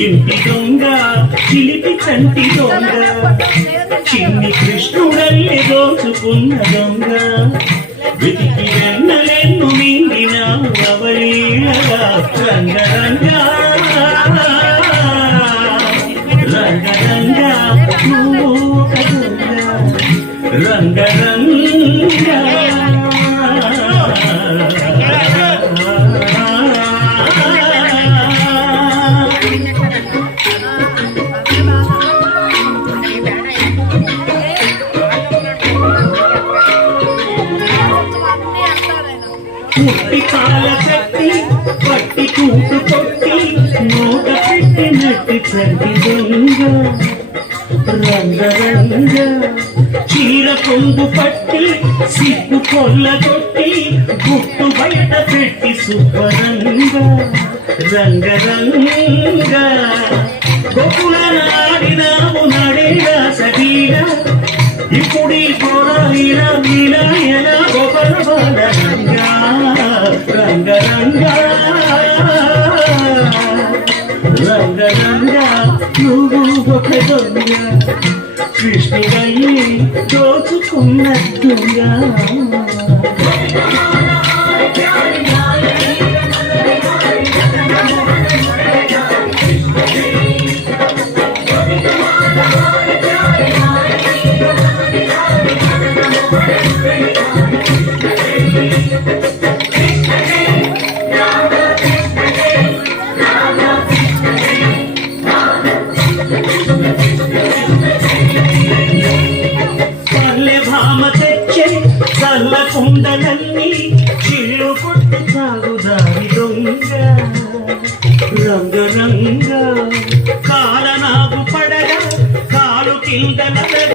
ఇంటి దొంగ చిలిపి చంటి దొంగ చిన్ని కృష్ణుడల్లి దోచుకున్న దొంగ వెతికి వెన్నలెన్ను మింగిన అవలీలగా రంగరంగా రంగరంగా రంగరంగా పుట్టి కాల కట్టి పట్టి కూటు కొట్టి నోట పెట్టినట్టి చంటి దొంగ రంగరంగ చీర కొంగు పట్టి సిగ్గు కొల్లగొట్టి గుట్టు బయట పెట్టి సుబ్బరంగ రంగరంగ గొప్పల నాడినావు నడేలా సడీలా ఇప్పుడీ కోరాలిలా మీలా ఎలా గొప్పల బాలరంగా రంగరంగా రంగరంగా నువ్వు ఒక దొంగ కృష్ణుడయ్యి దోచుకున్న దొంగ చల్ల కుండలన్నీ చిల్లు కొట్టి సాగుదారి దొంగ రంగరంగ కాలనాగు పడగా కాలు కింద